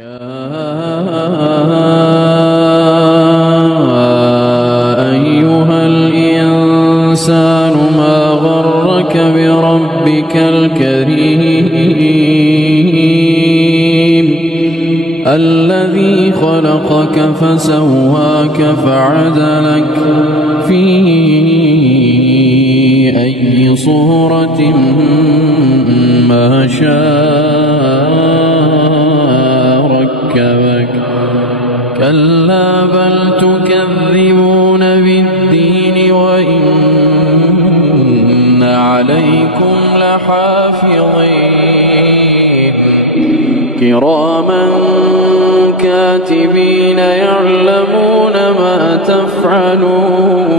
يا أيها الإنسان ما غرك بربك الكريم الذي خلقك فسواك فعدلك في أي صورة ما شاء ركبك. كلا بل تكذبون بالدين وإن عليكم لحافظين كراما كاتبين يعلمون ما تفعلون.